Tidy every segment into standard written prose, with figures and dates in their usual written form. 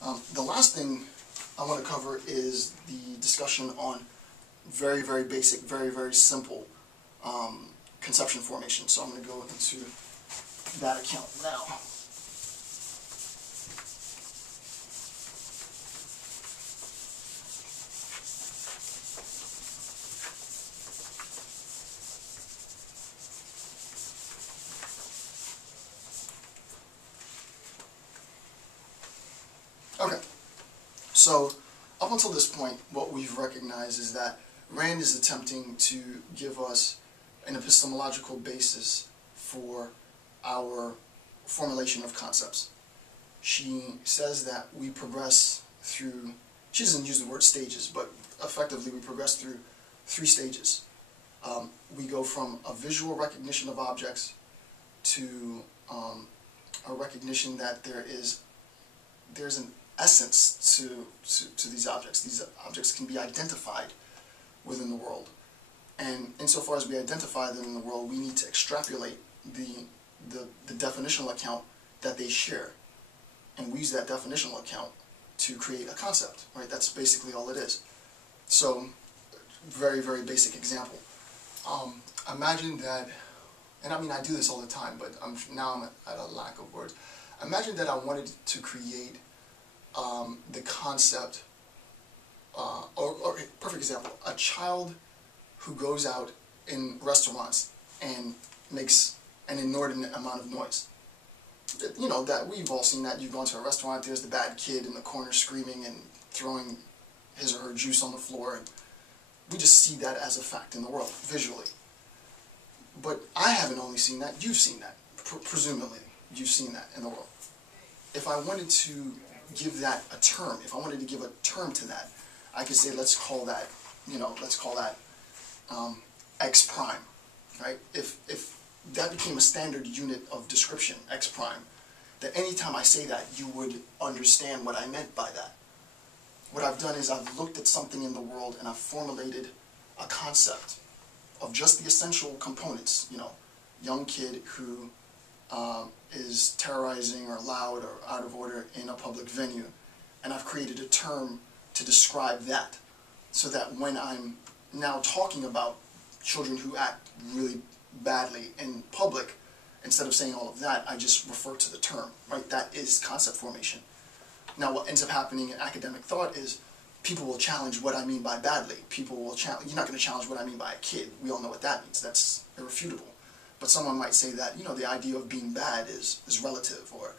The last thing I want to cover is the discussion on very, very basic, very, very simple conception formation. So I'm going to go into that account now. Okay, so up until this point, what we've recognized is that Rand is attempting to give us an epistemological basis for our formulation of concepts. She says that we progress through, she doesn't use the word stages, but effectively we progress through 3 stages. We go from a visual recognition of objects to a recognition that there's an essence to these objects. These objects can be identified within the world. And insofar as we identify them in the world, we need to extrapolate the definitional account that they share. And we use that definitional account to create a concept, right? That's basically all it is. So, very, very basic example. Imagine that, and I mean I do this all the time, but now I'm at a lack of words. Imagine that I wanted to create the concept, or perfect example, a child who goes out in restaurants and makes an inordinate amount of noise. You know, that we've all seen that. You've gone to a restaurant, there's the bad kid in the corner screaming and throwing his or her juice on the floor, and we just see that as a fact in the world, visually. But I haven't only seen that, you've seen that. Presumably, you've seen that in the world. If I wanted to give that a term, if I wanted to give a term to that, I could say, let's call that x prime, right? If that became a standard unit of description, x prime, that anytime I say that, you would understand what I meant by that. What I've done is I've looked at something in the world and I've formulated a concept of just the essential components, you know, young kid who is terrorizing or loud or out of order in a public venue, and I've created a term to describe that, so that when I'm now talking about children who act really badly in public, instead of saying all of that, I just refer to the term, right? That is concept formation. Now what ends up happening in academic thought is people will challenge what I mean by badly. People will challenge, you're not going to challenge what I mean by a kid. We all know what that means. That's irrefutable. But someone might say that, you know, the idea of being bad is relative, or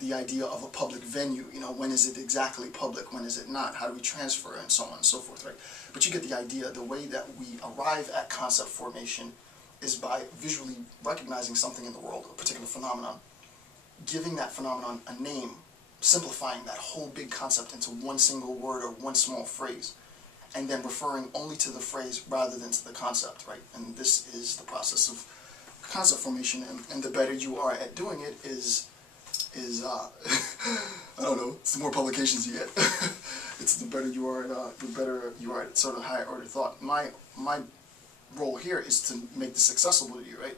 the idea of a public venue, you know, when is it exactly public, when is it not, how do we transfer, and so on and so forth, right? But you get the idea. The way that we arrive at concept formation is by visually recognizing something in the world, a particular phenomenon, giving that phenomenon a name, simplifying that whole big concept into one single word or one small phrase, and then referring only to the phrase rather than to the concept, right? And this is the process of concept formation, and the better you are at doing it is I don't know, it's the more publications you get. It's the better you are at sort of higher order thought. My role here is to make this accessible to you, right?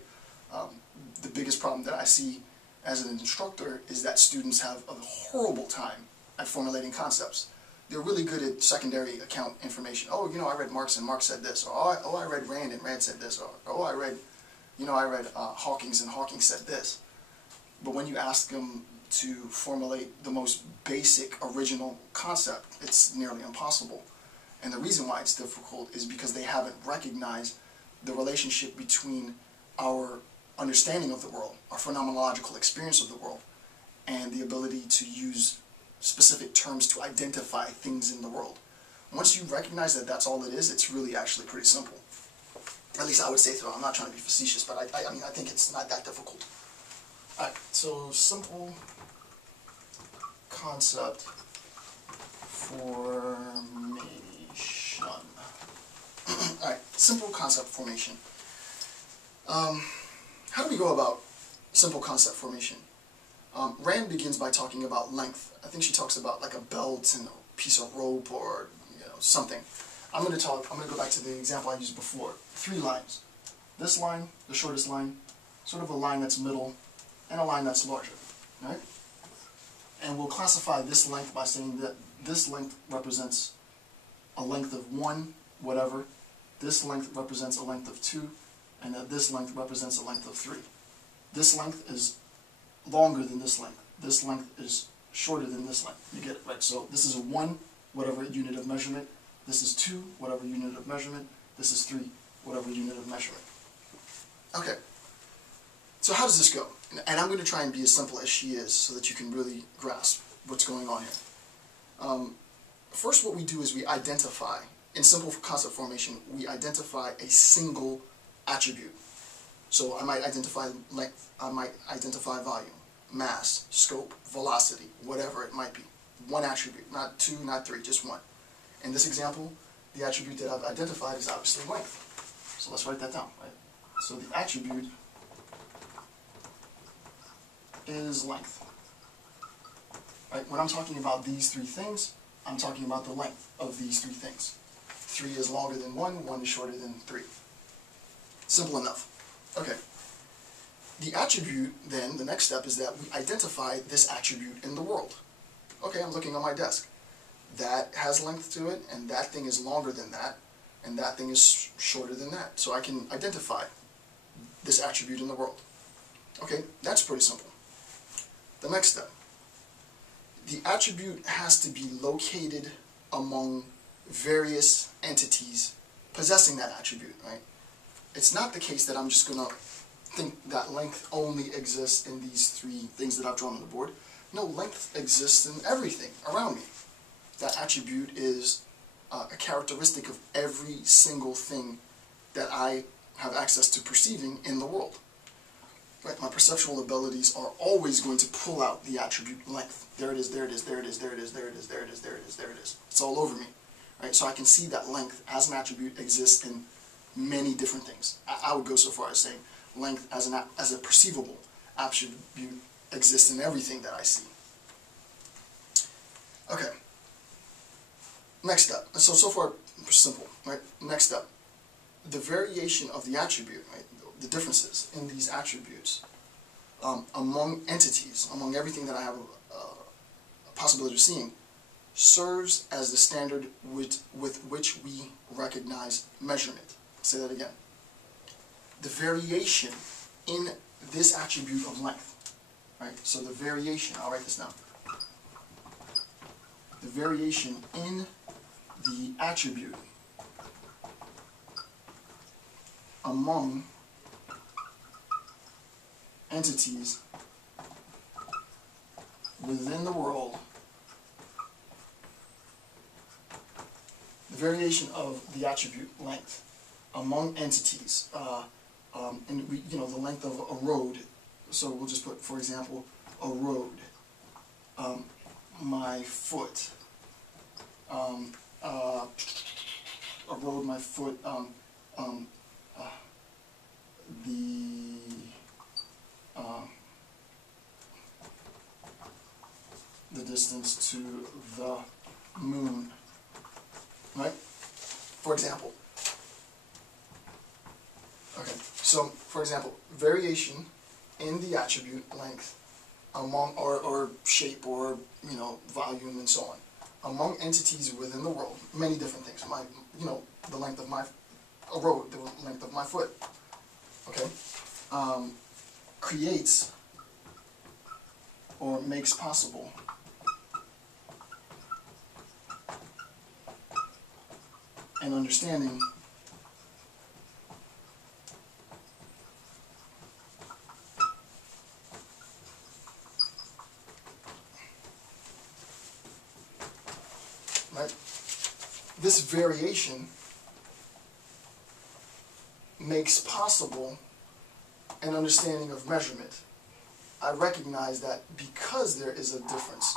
The biggest problem that I see as an instructor is that students have a horrible time at formulating concepts. They're really good at secondary account information. Oh, you know, I read Marx and Marx said this. Or, oh, I read Rand and Rand said this. Or, oh, I read Hawkins and Hawkins said this. But when you ask them to formulate the most basic, original concept, it's nearly impossible. And the reason why it's difficult is because they haven't recognized the relationship between our understanding of the world, our phenomenological experience of the world, and the ability to use specific terms to identify things in the world. Once you recognize that that's all it is, it's really actually pretty simple. At least I would say so. I'm not trying to be facetious, but I mean, I think it's not that difficult. Alright, so simple concept formation. Alright, simple concept formation. How do we go about simple concept formation? Rand begins by talking about length. I think she talks about like a belt and a piece of rope, or something. I'm going to go back to the example I used before. 3 lines. This line, the shortest line, sort of a line that's middle, and a line that's larger. Right? And we'll classify this length by saying that this length represents a length of 1, whatever. This length represents a length of 2, and that this length represents a length of 3. This length is longer than this length. This length is shorter than this length. You get it, right? So this is a 1, whatever unit of measurement. This is 2, whatever unit of measurement. This is 3, whatever unit of measurement. Okay. So how does this go? And I'm going to try and be as simple as she is so that you can really grasp what's going on here. First, what we do is we identify, in simple concept formation, we identify a single attribute. So I might identify length, I might identify volume, mass, scope, velocity, whatever it might be. One attribute, not 2, not 3, just 1. In this example, the attribute that I've identified is obviously length. So let's write that down, right? So the attribute is length. Right? When I'm talking about these 3 things, I'm talking about the length of these 3 things. 3 is longer than 1, 1 is shorter than 3. Simple enough. Okay. The attribute, then, the next step is that we identify this attribute in the world. Okay, I'm looking on my desk. That has length to it, and that thing is longer than that, and that thing is shorter than that. So I can identify this attribute in the world. Okay, that's pretty simple. The next step. The attribute has to be located among various entities possessing that attribute, right? It's not the case that I'm just going to think that length only exists in these 3 things that I've drawn on the board. No, length exists in everything around me. That attribute is a characteristic of every single thing that I have access to perceiving in the world. Right? My perceptual abilities are always going to pull out the attribute length. There it is, there it is, there it is, there it is, there it is, there it is, there it is, there it is. It's all over me. Right? So I can see that length as an attribute exists in many different things. I would go so far as saying length as a perceivable attribute exists in everything that I see. Okay. Next step. So far, simple, right? Next step. The variation of the attribute, right? The differences in these attributes among entities, among everything that I have a possibility of seeing, serves as the standard with which we recognize measurement. I'll say that again. The variation in this attribute of length, right? So the variation, I'll write this down. The variation in the attribute among entities within the world, the variation of the attribute length among entities, and we, the length of a road. So we'll just put, for example, a road, my foot, a road, my foot, the distance to the moon, right? For example. Okay, so for example, variation in the attribute length among, or shape, or volume and so on, among entities within the world, many different things. The length of a road, the length of my foot. Okay, creates or makes possible an understanding right? This variation makes possible an understanding of measurement. I recognize that because there is a difference,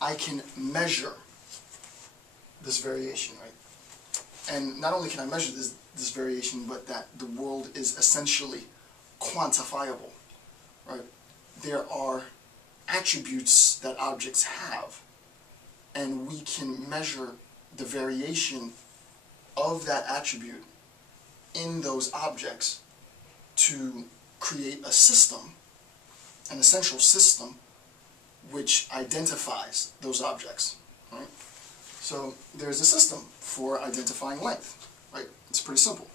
I can measure this variation, right? And not only can I measure this variation, but that the world is essentially quantifiable, right? There are attributes that objects have, and we can measure the variation of that attribute in those objects to create a system an essential system which identifies those objects, right? So there's a system for identifying length, right? It's pretty simple.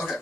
Okay.